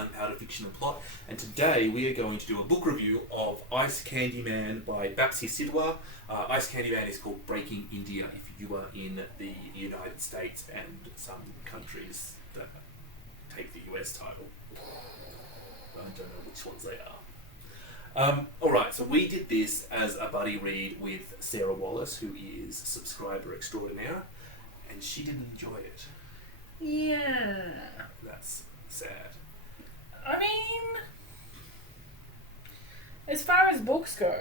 gunpowder.fiction.and.plot, and today we are going to do a book review of Ice Candy Man by Bapsi Sidhwa. Ice Candy Man is called Breaking India if you are in the United States and some countries that take the US title. I don't know which ones they are. Alright, so we did this as a buddy read with Sarah Wallace, who is subscriber extraordinaire, and she didn't enjoy it. Yeah. That's sad. I mean, as far as books go,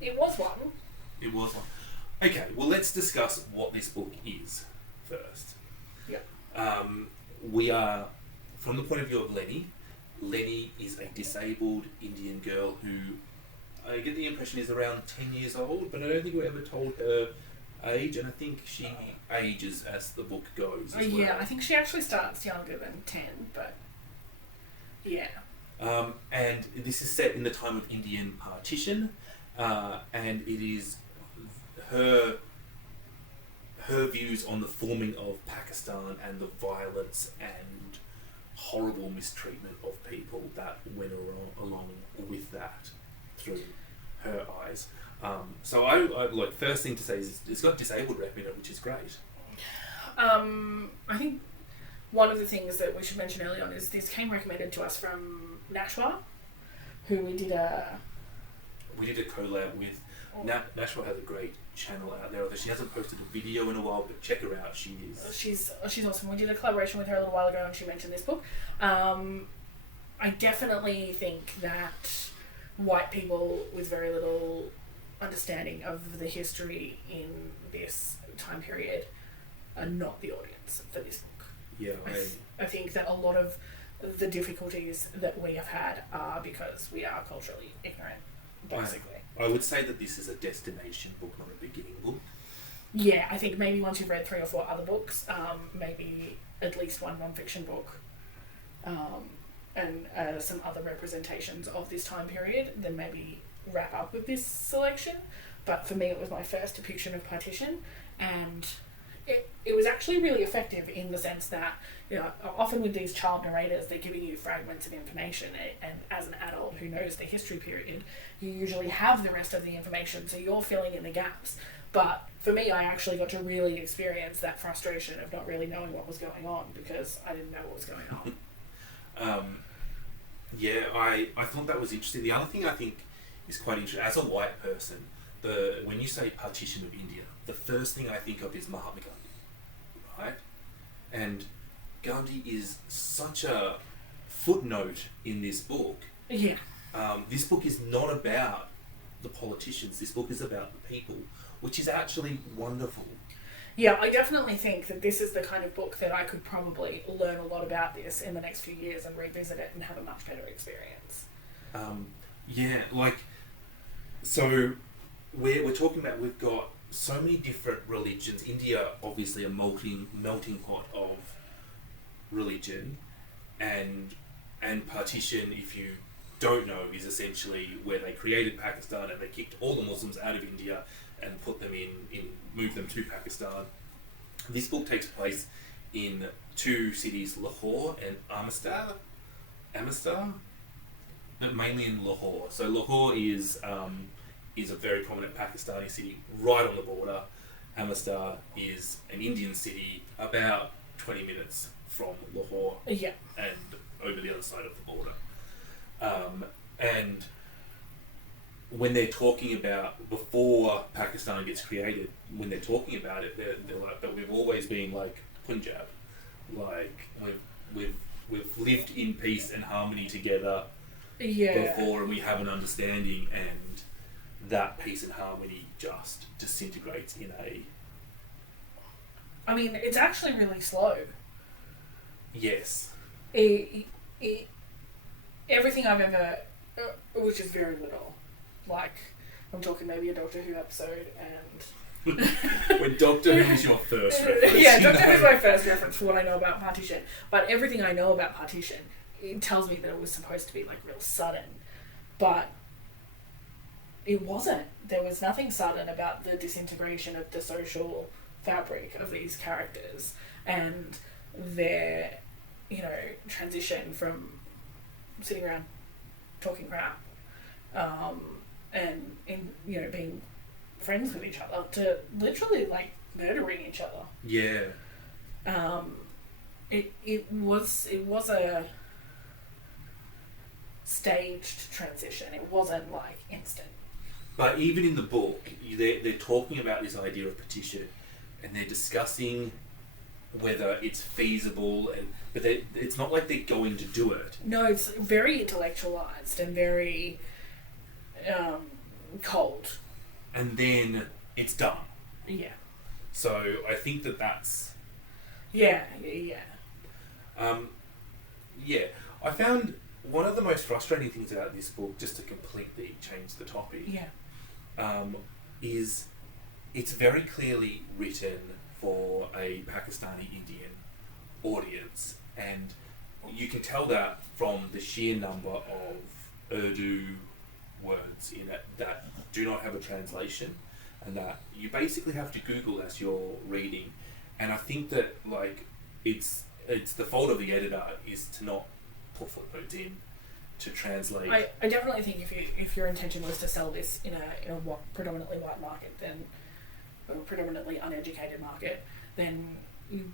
it was one. It was one. Okay, well let's discuss what this book is first. Yeah. We are, from the point of view of Lemmy. Lenny is a disabled Indian girl who, I get the impression, is around 10 years old, but I don't think we ever told her age, and I think she ages as the book goes as well. Yeah, I think she actually starts younger than 10, but yeah. And this is set in the time of Indian partition, and it is her views on the forming of Pakistan and the violence and horrible mistreatment of people that went along with that through her eyes. So I like, first thing to say is it's got disabled rep in it, which is great. I think one of the things that we should mention early on is this came recommended to us from Nashwa, who we did a collab with. Nashwa has a great channel out there, although she hasn't posted a video in a while, but check her out. She's awesome. We did a collaboration with her a little while ago and she mentioned this book. I definitely think that white people with very little understanding of the history in this time period are not the audience for this book. Yeah, I think that a lot of the difficulties that we have had are because we are culturally ignorant, basically. I would say that this is a destination book, not a beginning book. Yeah, I think maybe once you've read 3 or 4 other books, maybe at least one non-fiction book, and some other representations of this time period, then maybe wrap up with this selection. But for me, it was my first depiction of partition, and it was actually really effective in the sense that, you know, often with these child narrators, they're giving you fragments of information, and as an adult who knows the history period, you usually have the rest of the information, so you're filling in the gaps. But for me, I actually got to really experience that frustration of not really knowing what was going on because I didn't know what was going on. Yeah, I thought that was interesting. The other thing I think is quite interesting, as a white person, when you say Partition of India, the first thing I think of is Mahatma Gandhi, right? And Gandhi is such a footnote in this book. Yeah. This book is not about the politicians. This book is about the people, which is actually wonderful. Yeah, I definitely think that this is the kind of book that I could probably learn a lot about this in the next few years and revisit it and have a much better experience. So we're talking about, we've got so many different religions. India, obviously a melting pot of religion, and partition, if you don't know, is essentially where they created Pakistan and they kicked all the Muslims out of India and put them moved them to Pakistan. This book takes place in 2 cities, Lahore and Amritsar, mainly in Lahore. So Lahore is a very prominent Pakistani city right on the border. Amritsar is an Indian city about 20 minutes from Lahore, Yeah. and over the other side of the border. And when they're talking about, before Pakistan gets created, when they're talking about it, they're like, but we've always been like Punjab, like we've lived in peace and harmony together before, and we have an understanding, and that peace and harmony just disintegrates in a... I mean, it's actually really slow. Yes. Everything I've ever... which is very little. Like, I'm talking maybe a Doctor Who episode and... When Doctor Who is your first reference. Yeah, Doctor Who is my first reference for what I know about partition. But everything I know about partition, it tells me that it was supposed to be, like, real sudden. But it wasn't. There was nothing sudden about the disintegration of the social fabric of these characters and their, transition from sitting around talking crap, and being friends with each other, to literally like murdering each other. Yeah. It was a staged transition. It wasn't like instant. But even in the book, they're talking about this idea of petition, and they're discussing whether it's feasible, but it's not like they're going to do it. No, it's very intellectualized and very cold. And then it's done. Yeah. So I think that's... Yeah. Yeah. I found one of the most frustrating things about this book, just to completely change the topic, is it's very clearly written for a Pakistani Indian audience, and you can tell that from the sheer number of Urdu words in it that do not have a translation, and that you basically have to Google as you're reading. And I think that like it's the fault of the editor is to not put footnotes in to translate. I definitely think if your intention was to sell this in a predominantly white market, then a predominantly uneducated market, then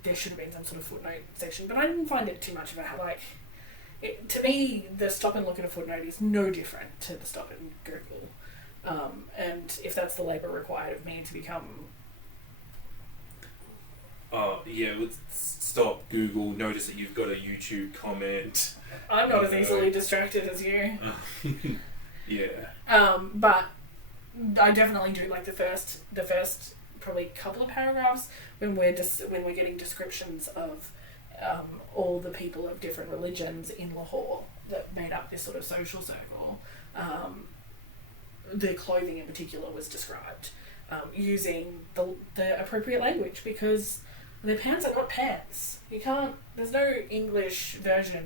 there should have been some sort of footnote section. But I didn't find it too much of to me, the stop and look at a footnote is no different to the stop and Google. And if that's the labour required of me to become... Stop, Google, notice that you've got a YouTube comment. I'm not as easily distracted as you. Yeah. But I definitely do like the first probably couple of paragraphs when we're getting descriptions of all the people of different religions in Lahore that made up this sort of social circle. Their clothing in particular was described using the appropriate language, because their pants are not pants. There's no English version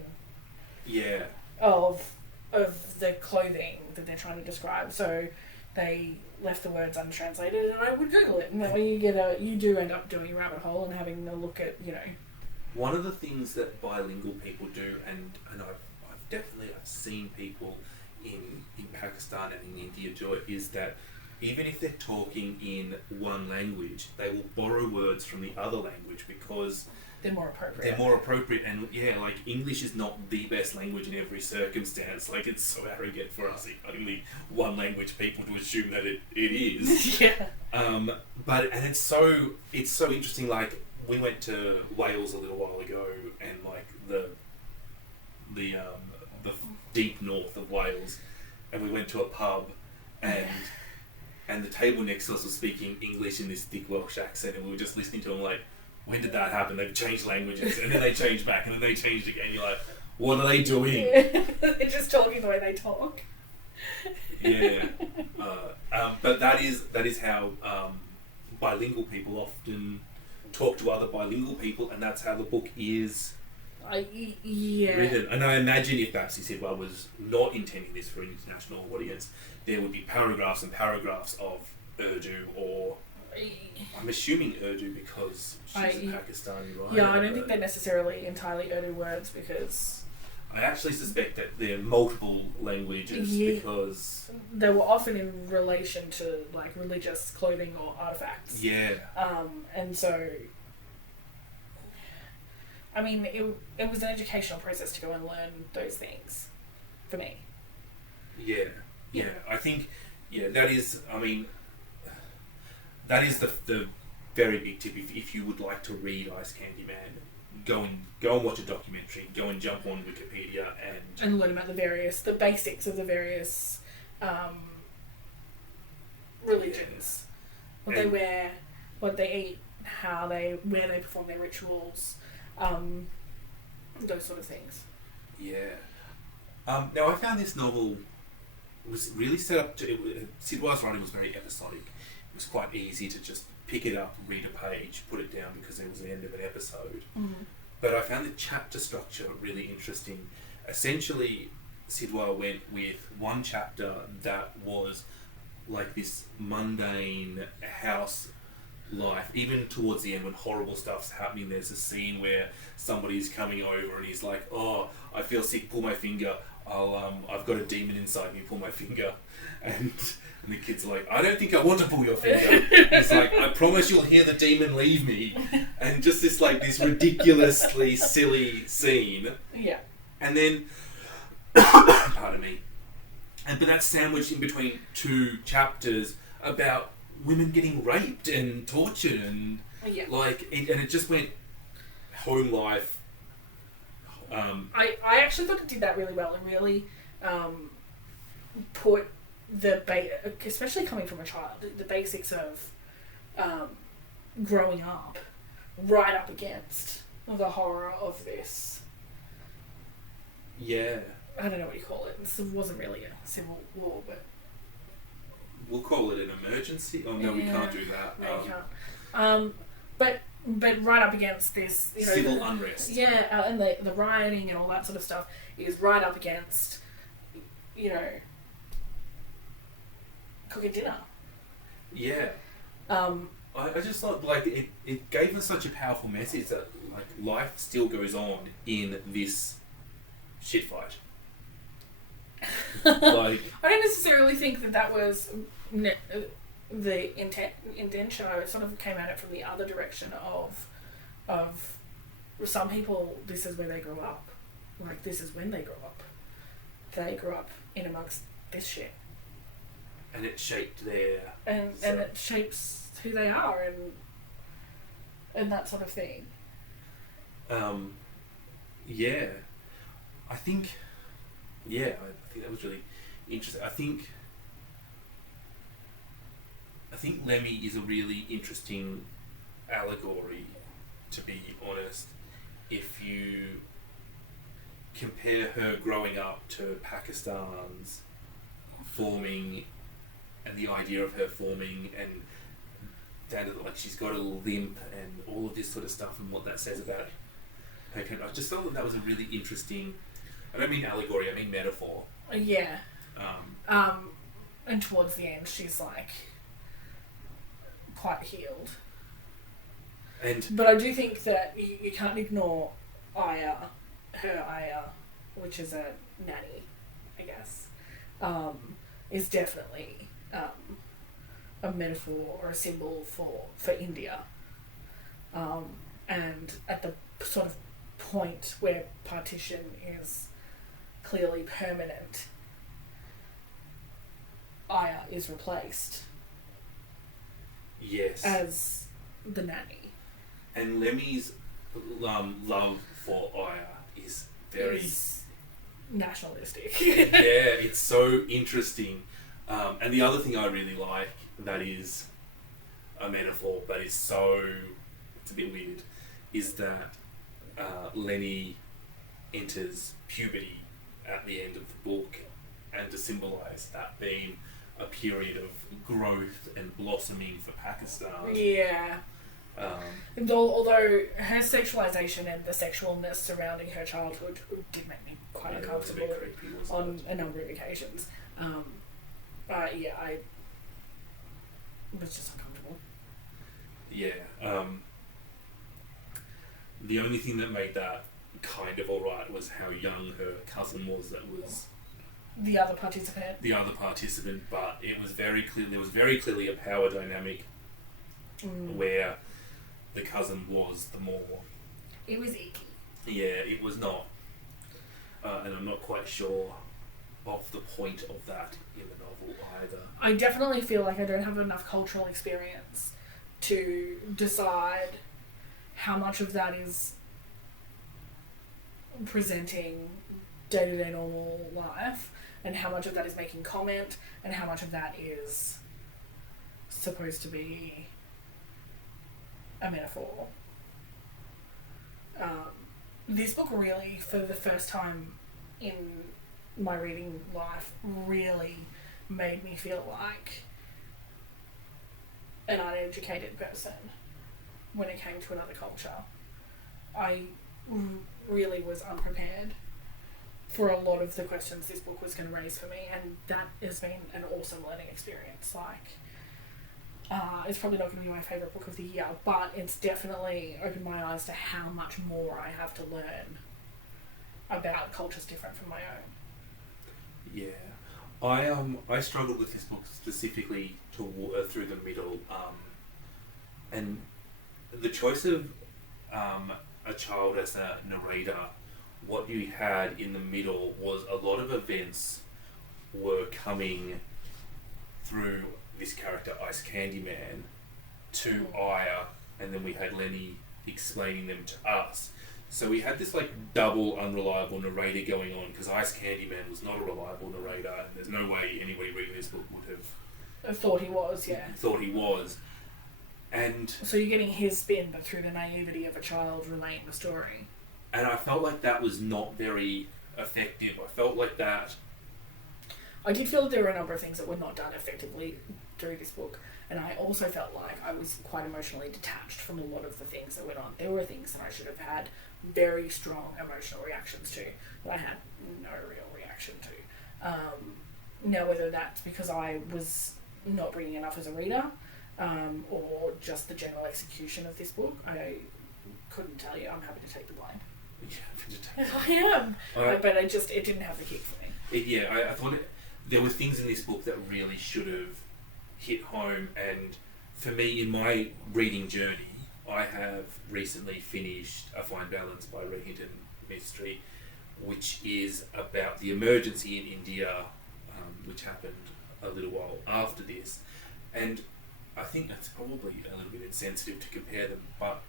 of the clothing that they're trying to describe. So they left the words untranslated, and I would Google it, and that way you do end up doing a rabbit hole and having a look at, One of the things that bilingual people do, and I've definitely seen people in Pakistan and in India do it, is that even if they're talking in one language, they will borrow words from the other language because they're more appropriate. And like English is not the best language in every circumstance. Like, it's so arrogant for us only one language people to assume that it is. Yeah. But it's so interesting. Like, we went to Wales a little while ago, and like the deep north of Wales, and we went to a pub, and the table next to us was speaking English in this thick Welsh accent, and we were just listening to them like, when did that happen? They've changed languages, and then they changed back, and then they changed again. You're like, what are they doing? They're just talking the way they talk. Yeah. But that is how bilingual people often talk to other bilingual people, and that's how the book is written. And I imagine if Bapsi Sidhwa was not intending this for an international audience, there would be paragraphs and paragraphs of Urdu, or I'm assuming Urdu because she's a Pakistani writer. Yeah, I don't think they're necessarily entirely Urdu words, because I actually suspect that they're multiple languages because they were often in relation to like religious clothing or artifacts. Yeah. And so, I mean, it was an educational process to go and learn those things for me. Yeah. I think, that is, I mean, that is the very big tip. If you would like to read Ice Candy Man, go and watch a documentary. Go and jump on Wikipedia and learn about the basics of the various religions, what they wear, what they eat, where they perform their rituals, those sort of things. Yeah. Now I found this novel was really set up to. Sidhwa's writing was very episodic. It was quite easy to just pick it up, read a page, put it down because it was the end of an episode. Mm-hmm. But I found the chapter structure really interesting. Essentially, Sidhwa went with one chapter that was like this mundane house life. Even towards the end, when horrible stuff's happening, there's a scene where somebody's coming over and he's like, "Oh, I feel sick. Pull my finger. I've got a demon inside me. Pull my finger." And the kid's like, "I don't think I want to pull your finger." He's like, "I promise you'll hear the demon leave me." And just this ridiculously silly scene. Yeah. And then, pardon me. But that's sandwiched in between two chapters about women getting raped and tortured and it just went home life. I actually thought it did that really well and really put especially coming from a child, the basics of growing up right up against the horror of this. Yeah. I don't know what you call it. This wasn't really a civil war, but we'll call it an emergency. Oh no, we can't do that. No, you can't. But right up against this, civil unrest. Yeah, and the rioting and all that sort of stuff is right up against, cooking dinner. Yeah. I just thought it gave us such a powerful message that life still goes on in this shit fight. I don't necessarily think that was the intention. I sort of came at it from the other direction of some people, this is where they grew up. This is when they grew up. They grew up in amongst this shit. And it shaped their... And it shapes who they are and that sort of thing. Yeah. I think that was really interesting. I think Lemmy is a really interesting allegory, to be honest. If you compare her growing up to Pakistan's forming, and the idea of her forming, and down to she's got a limp, and all of this sort of stuff, and what that says about her. I just thought that was a really interesting. I don't mean allegory, I mean metaphor. Yeah. And towards the end, she's quite healed. But I do think that you can't ignore Ayah, which is a nanny, I guess, is definitely a metaphor or a symbol for India. And at the sort of point where partition is clearly permanent, Ayah is replaced. Yes. As the nanny. And Lemmy's love for Ayah is very... nationalistic. Yeah, it's so interesting. And the other thing I really like that is a metaphor, but it's a bit weird, is that Lenny enters puberty at the end of the book, and to symbolise that being a period of growth and blossoming for Pakistan. Yeah. Although her sexualisation and the sexualness surrounding her childhood did make me quite uncomfortable on a number of occasions. I was just uncomfortable. Yeah. The only thing that made that kind of alright was how young her cousin was. That was the other participant. But it was very clear. There was very clearly a power dynamic where the cousin was the more... It was icky. Yeah, it was not. And I'm not quite sure of the point of that in the novel either. I definitely feel like I don't have enough cultural experience to decide how much of that is presenting day-to-day normal life, and how much of that is making comment, and how much of that is supposed to be a metaphor. This book really, for the first time in my reading life, really made me feel like an uneducated person when it came to another culture. I really was unprepared for a lot of the questions this book was going to raise for me, and that has been an awesome learning experience. It's probably not going to be my favourite book of the year, but it's definitely opened my eyes to how much more I have to learn about cultures different from my own. Yeah, I struggled with this book specifically through the middle, and the choice of a child as a narrator. What you had in the middle was a lot of events were coming through this character, Ice Candy Man, to Ayah, and then we had Lemmy explaining them to us. So we had this like double unreliable narrator going on, because Ice Candy Man was not a reliable narrator, and there's no way anybody reading this book would have thought he was, yeah. Thought he was. And so you're getting his spin, but through the naivety of a child relaying the story. And I felt like that was not very effective. I felt like that... I did feel that there were a number of things that were not done effectively through this book, and I also felt like I was quite emotionally detached from a lot of the things that went on. There were things that I should have had very strong emotional reactions to, that I had no real reaction to. Now, whether that's because I was not bringing enough as a reader, or just the general execution of this book, I couldn't tell you. I'm happy to take the blame. I am, but it didn't have the kick for me. I thought there were things in this book that really should have hit home, and for me, in my reading journey, I have recently finished A Fine Balance by Rohinton Mistry, which is about the emergency in India, which happened a little while after this, and I think that's probably a little bit insensitive to compare them, but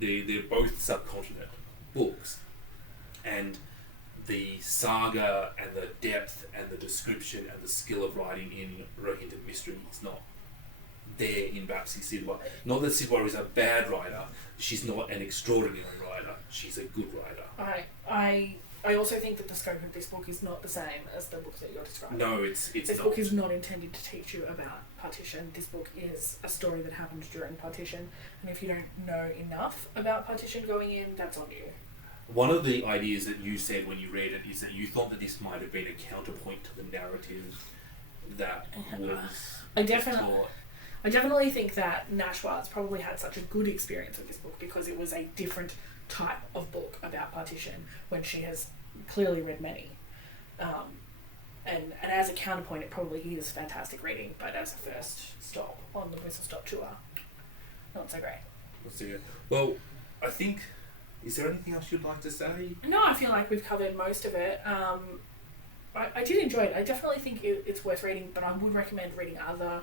they're both subcontinent books, and the saga and the depth and the description and the skill of writing in Rohinton Mistry is not there in Bapsi Sidhwa. Not that Sidhwa is a bad writer, she's not an extraordinary writer, she's a good writer. I also think that the scope of this book is not the same as the book that you're describing. No, it's this not. This book is not intended to teach you about partition. This book is a story that happened during partition, and if you don't know enough about partition going in, that's on you. One of the ideas that you said when you read it is that you thought that this might have been a counterpoint to the narrative that was I definitely think that Nashwa's probably had such a good experience with this book because it was a different type of book about partition when she has clearly read many. And as a counterpoint, it probably is fantastic reading, but as a first stop on the Whistle Stop tour, not so great. Let's see it. Well, I think... Is there anything else you'd like to say? No, I feel like we've covered most of it. I did enjoy it. I definitely think it's worth reading, but I would recommend reading other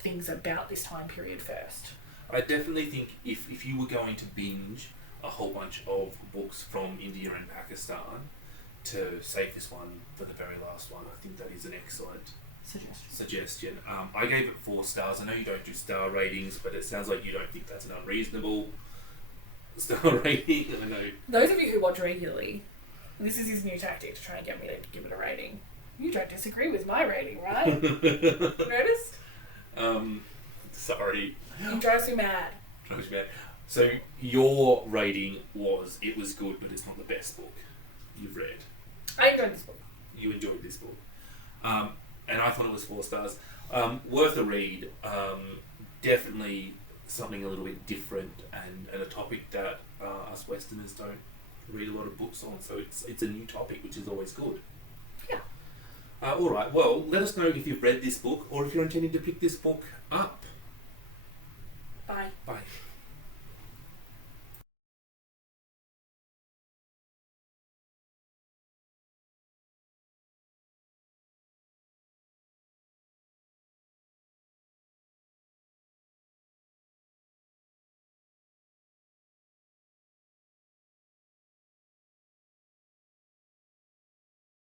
things about this time period first. I definitely think if you were going to binge a whole bunch of books from India and Pakistan to save this one for the very last one, I think that is an excellent suggestion. I gave it 4 stars. I know you don't do star ratings, but it sounds like you don't think that's an unreasonable star rating. I know. Those of you who watch regularly, this is his new tactic to try and get me to give it a rating. You don't disagree with my rating, right? Noticed? Sorry. It drives me mad. So your rating was, it was good, but it's not the best book you've read. I enjoyed this book. You enjoyed this book. And I thought it was 4 stars. Worth a read. Definitely something a little bit different and a topic that us Westerners don't read a lot of books on. So it's a new topic, which is always good. Yeah. Alright, well, let us know if you've read this book or if you're intending to pick this book up.